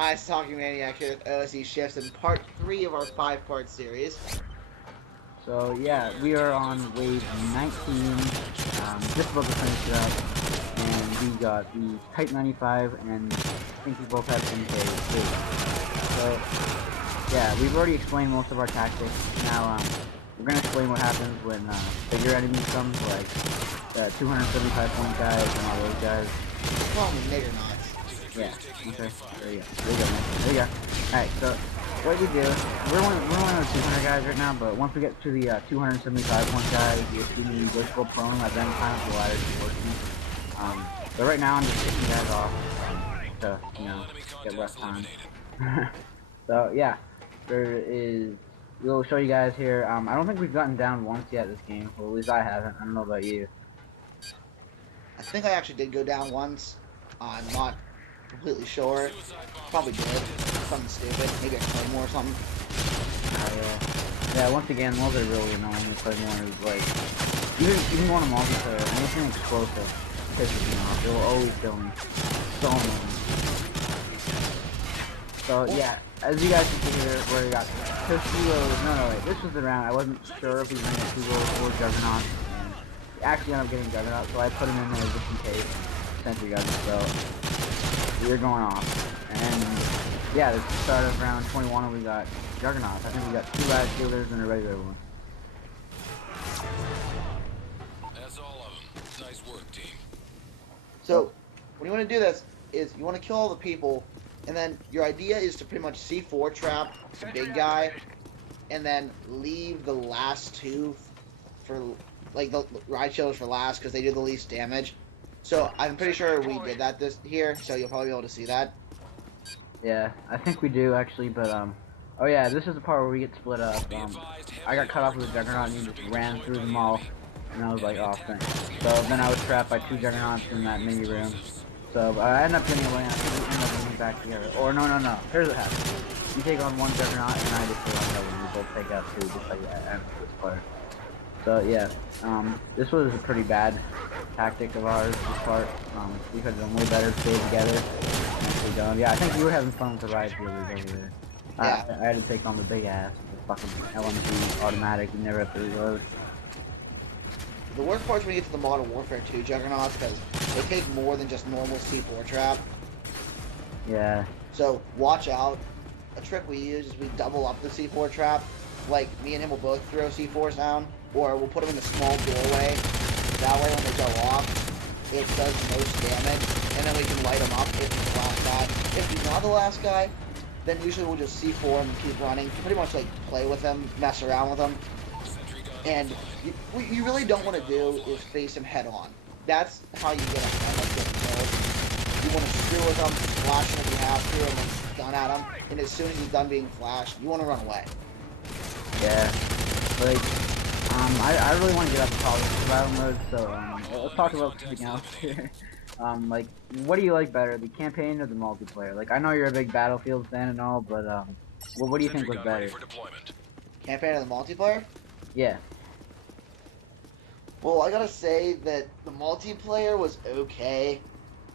Hi, Talking Maniac here with OSE Shifts in part 3 of our 5-part series. So yeah, we are on wave 19, just about to finish it up, and we got the Type 95, and I think we both have MK too. So yeah, we've already explained most of our tactics. Now we're gonna explain what happens when bigger enemies come, like the 275 point guys and all those guys. Call me nigger knots. Yeah, okay, there you go, there you go, man. There you go. Alright, so what we do, we're only on 200 guys right now, but once we get to the 275 point guys, you'll see me just go prone at any time the ladder's working. So right now I'm just kicking guys off to, you know, get less time. So yeah, we'll show you guys here. I don't think we've gotten down once yet this game, well at least I haven't, I don't know about you. I think I actually did go down once. I'm not completely sure. Probably did. Something stupid. Maybe I played more or something. Yeah, once again, those are really annoying to play more, like, even going to multiplayer, anything explosive pisses me off. It will always kill me. So annoying. So yeah, as you guys can see here, where we got two Kilos, no, wait, this was the round, I wasn't sure if we were going to get 2 goals or Juggernaut, and we actually ended up getting Juggernaut, so I put him in there just in case, Sentry Gun, so we were going off, and yeah, this is the start of round 21, and we got Juggernaut. I think we got 2 Rad Shielders and a regular one. That's all of them. Nice work, team. So, when you want to do this, is you want to kill all the people, and then your idea is to pretty much C4 trap the big guy, and then leave the last 2 for, like, the ride shielders for last, because they do the least damage. So, I'm pretty sure we did that here, so you'll probably be able to see that. Yeah, I think we do actually, but oh yeah, this is the part where we get split up. I got cut off with a Juggernaut and he just ran through them all, and I was like, oh thanks. So then I was trapped by 2 Juggernauts in that mini room. So I ended up getting away, and I think we ended up getting back together. Or no, here's what happens. You take on 1 Juggernaut, and I just take on another, and we both take out 2, just like that this player. So yeah, this was a pretty bad tactic of ours, this part. We could have done way better to stay together. Yeah, I think you were having fun with the ride fielders over there. Yeah. I had to take on the big ass, the fucking LMG automatic, you never have to reload. The worst part is when you get to the Modern Warfare 2 Juggernauts, because they take more than just normal C4 trap. Yeah. So, watch out. A trick we use is we double up the C4 trap. Like, me and him will both throw C4s down, or we'll put them in a small doorway. That way, when they go off, it does the most damage, and then we can light them up if he's the last guy. If he's not the last guy, then usually we'll just C4 and keep running. Pretty much, like, play with him, mess around with him. And what you really don't want to do is face him head on. That's how you get end up getting killed. You want to screw with him, flash him if you have to, and then gun at him. And as soon as he's done being flashed, you want to run away. Yeah. Like, I really want to get up to college battle mode, so let's talk about something else here. Like, what do you like better, the campaign or the multiplayer? Like, I know you're a big Battlefield fan and all, but what do you think was better? Campaign or the multiplayer? Yeah. Well, I gotta say that the multiplayer was okay.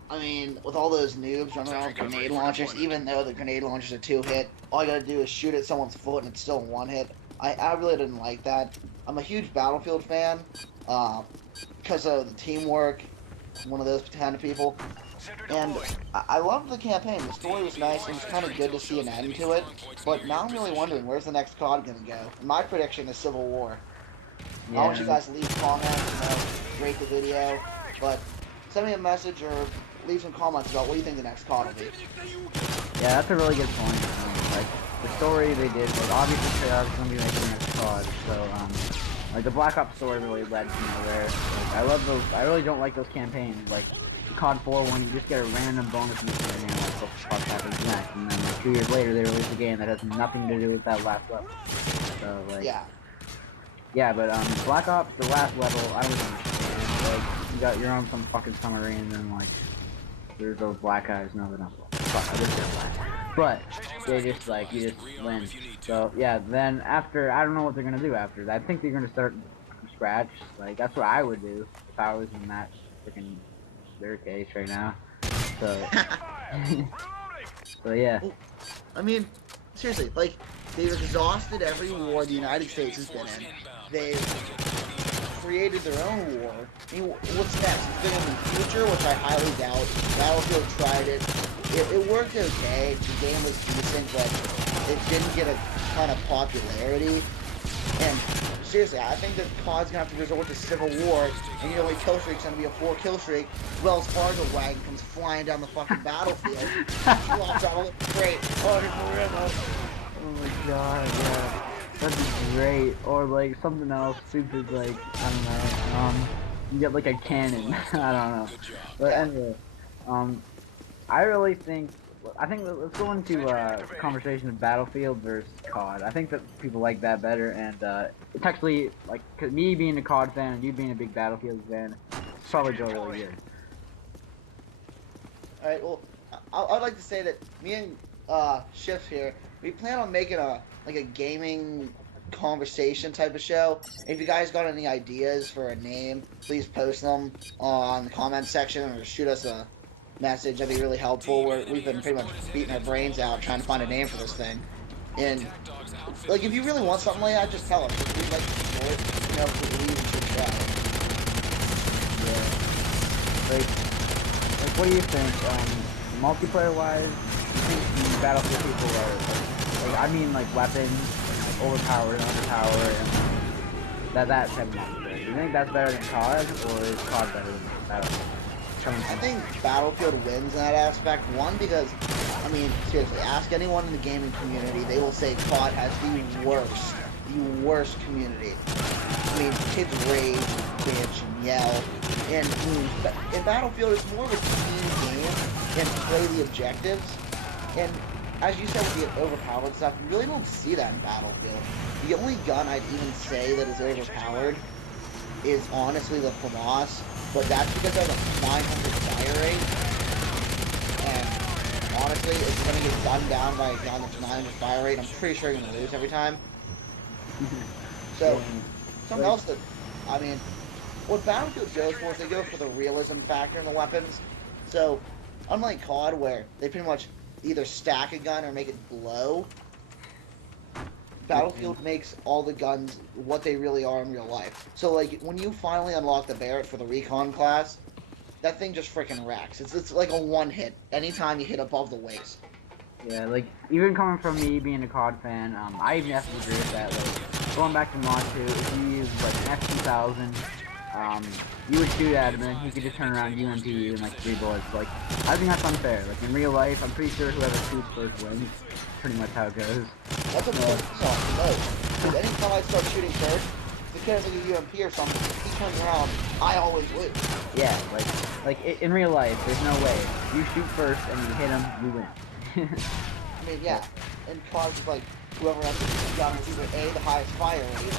I mean, with all those noobs running around with grenade launchers, even though the grenade launchers are 2-hit, all you gotta do is shoot at someone's foot and it's still 1-hit. I really didn't like that. I'm a huge Battlefield fan, because of the teamwork, one of those kind of people. And I loved the campaign. The story was nice, and it was kind of good to see an end to it. But now I'm really wondering, where's the next COD gonna go? My prediction is Civil War. Yeah. I want you guys to leave comments, rate the video, but send me a message or leave some comments about what you think the next COD will be. Yeah, that's a really good point. Like, the story they did, like, obviously Treyarch's gonna be making the next COD, so, like, the Black Ops story really led to nowhere. Like, I love those, I really don't like those campaigns, like, COD 4 when you just get a random bonus mission and you're like, what the fuck happens next? And then, like, 2 years later, they release a game that has nothing to do with that last level. So, like... Yeah. Yeah, but Black Ops, the last level, I don't understand. Like, you're on some fucking submarine and like, there's those black guys. No, they're not black. Fuck, I just said black. But they just like, you just win. So yeah, then after, I don't know what they're gonna do after. I think they're gonna start from scratch. Like that's what I would do if I was in that freaking their case right now. So So yeah. I mean, seriously, like, they've exhausted every war the United States has been in. They've created their own war. I mean, what's next? Is there going to be future, which I highly doubt. Battlefield tried it. It worked okay. The game was decent, but it didn't get a ton of popularity. And seriously, I think that COD's gonna have to resort to civil war, and your only kill streak's gonna be a 4 kill streak. Wells Fargo wagon comes flying down the fucking battlefield. Drops out all great. Oh, here's Marino. Oh my god, yeah. That'd be great. Or like something else stupid like, I don't know, you get like a cannon. I don't know. But anyway, I really think, let's go into conversation of Battlefield versus COD. I think that people like that better, and it's actually, like, 'cause me being a COD fan and you being a big Battlefield fan, it's probably go really good. Alright, well, I'd like to say that me and Shift here, we plan on making a gaming conversation type of show. If you guys got any ideas for a name, please post them on the comment section or shoot us a message. That'd be really helpful. We've been pretty much beating our brains out trying to find a name for this thing. And like, if you really want something like that, just tell us. If we'd like to support, you know, we should try. Yeah. Like, what do you think? Multiplayer wise, you think the Battlefield people are like, I mean, like weapons, like overpowered and underpowered, and that type of multiplayer. Do you think that's better than COD, or is COD better than Battlefield? I think Battlefield wins in that aspect. One, because, I mean, seriously, ask anyone in the gaming community, they will say COD has the worst community. I mean, kids rage, bitch, and yell. And in Battlefield, it's more of a team game and play the objectives. And as you said with the overpowered stuff, you really don't see that in Battlefield. The only gun I'd even say that is overpowered is honestly the FAMAS. But that's because it has a 900 fire rate, and honestly, if you're going to get gunned down by a gun that's 900 fire rate, I'm pretty sure you're going to lose every time. So, something else that, I mean, what Battlefield goes for is they go for the realism factor in the weapons. So, unlike COD, where they pretty much either stack a gun or make it blow, Battlefield makes all the guns what they really are in real life. So, like, when you finally unlock the Barrett for the Recon class, that thing just freaking wrecks. It's like a one hit anytime you hit above the waist. Yeah, like, even coming from me being a COD fan, I even have to agree with that. Like, going back to Mod 2, if you use, like, an F2000, you would shoot at him and he could just turn around and UMP you in, like, 3 bullets. Like, I think that's unfair. Like, in real life, I'm pretty sure whoever shoots first wins. Pretty much how it goes. That's a big song, no. Because anytime I start shooting first, the kid's like a UMP or something, he turns around, I always lose. Yeah, like in real life, there's no way. You shoot first and you hit him, you win. I mean, yeah. And COD is like, whoever has the gun is either A, the highest fire rate,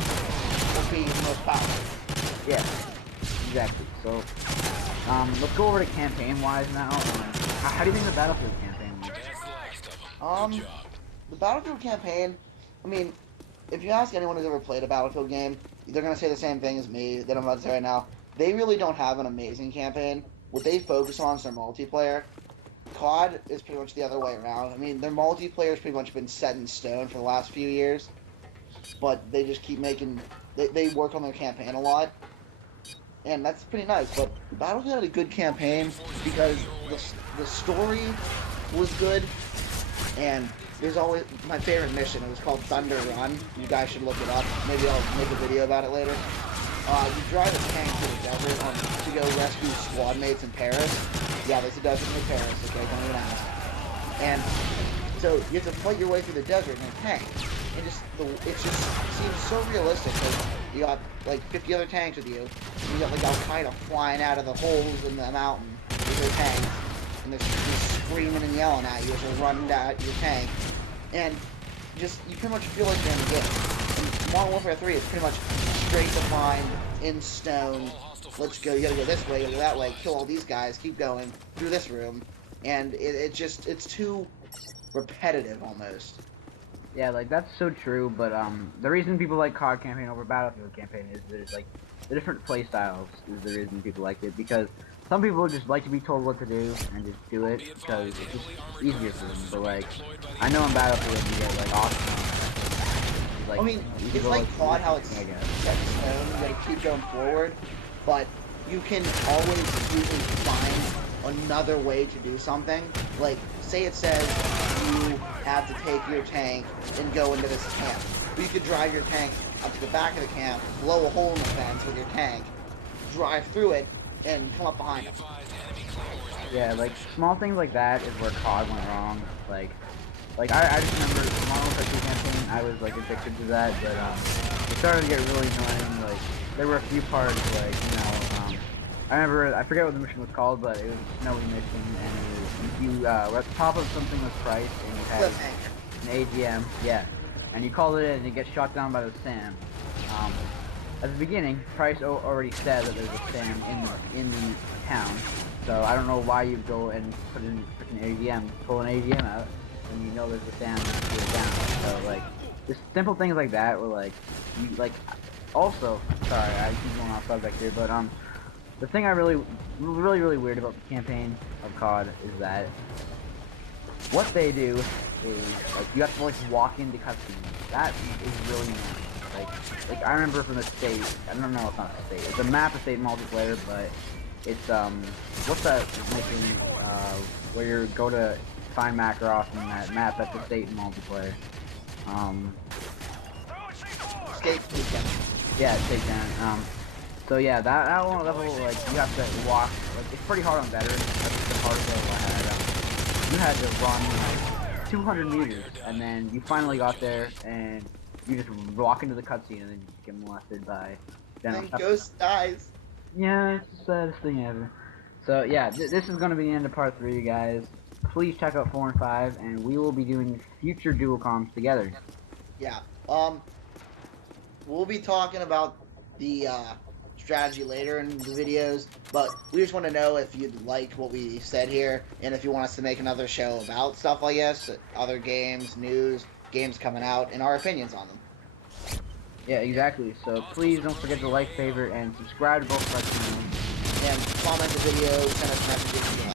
or B, the most powerful. Yeah, exactly. So, let's go over to campaign-wise now. How do you think the Battlefield campaign was? The Battlefield campaign, I mean, if you ask anyone who's ever played a Battlefield game, they're going to say the same thing as me that I'm about to say right now. They really don't have an amazing campaign. What they focus on is their multiplayer. COD is pretty much the other way around. I mean, their multiplayer has pretty much been set in stone for the last few years, but they just keep making, they work on their campaign a lot, and that's pretty nice. But Battlefield had a good campaign because the story was good, and there's always my favorite mission. It was called Thunder Run. You guys should look it up. Maybe I'll make a video about it later. You drive a tank to the desert to go rescue squad mates in Paris. Yeah, there's a desert in Paris. Okay, don't even ask. And so you have to fight your way through the desert in a tank. And it just seems so realistic. Like, you got like 50 other tanks with you. And you got like Al-Qaeda flying out of the holes in the mountain with their tanks. And they're screaming and yelling at you as you're running down your tank. And just, you pretty much feel like you're in the game. And Modern Warfare 3 is pretty much straight defined, in stone. Let's go, you gotta go this way, you gotta go that way, kill all these guys, keep going through this room. And it's too repetitive almost. Yeah, like, that's so true, but the reason people like COD campaign over Battlefield campaign is that it's like the different play styles is the reason people like it, because some people just like to be told what to do and just do it because it's just easier for them. But like, I know in Battlefield you get like awesome. Like, I mean, you can it's go, like COD how it's I set guess. in stone, you gotta keep going forward, but you can always usually find another way to do something. Like, say it says you have to take your tank and go into this camp. You could drive your tank up to the back of the camp, blow a hole in the fence with your tank, drive through it, and come up behind them. Yeah, like small things like that is where COD went wrong. Like I just remember the Modern Warfare 2 campaign, I was like addicted to that, but it started to get really annoying. Like there were a few parts like, you know, I remember, I forget what the mission was called, but it was a snowy mission, and you were at the top of something with Price, and you had an AGM, yeah, and you called it in, and it gets shot down by the SAM. At the beginning, Price already said that there's a SAM in the town, so I don't know why you go and put in an AGM, pull an AGM out, when you know there's a SAM and shoot it down. So like, just simple things like that were like, you like, also, sorry, I keep going off subject here, but the thing I really weird about the campaign of COD is that what they do is like you have to like walk into cutscenes. That is really annoying. Like I remember from the state, I don't know, it's not the state. It's a map of state multiplayer, but it's what's that mission where you go to find Makarov in that map at the state multiplayer? State weekend. Yeah, state down. So yeah, that one level, like, you have to walk, like, it's pretty hard on veterans, that's the hardest level I had. You had to run, like, 200 meters, and then you finally got there, and you just walk into the cutscene, and then you get molested by General Then Ghost dies. Yeah, it's the saddest thing ever. So yeah, this is going to be the end of part 3, guys. Please check out 4 and 5, and we will be doing future dual comms together. Yeah. We'll be talking about the strategy later in the videos, but we just want to know if you'd like what we said here, and if you want us to make another show about stuff like this, other games, news, games coming out, and our opinions on them. Yeah, exactly. So please don't forget to like, favorite, and subscribe to both of our channels. And comment the video, send us messages if you like.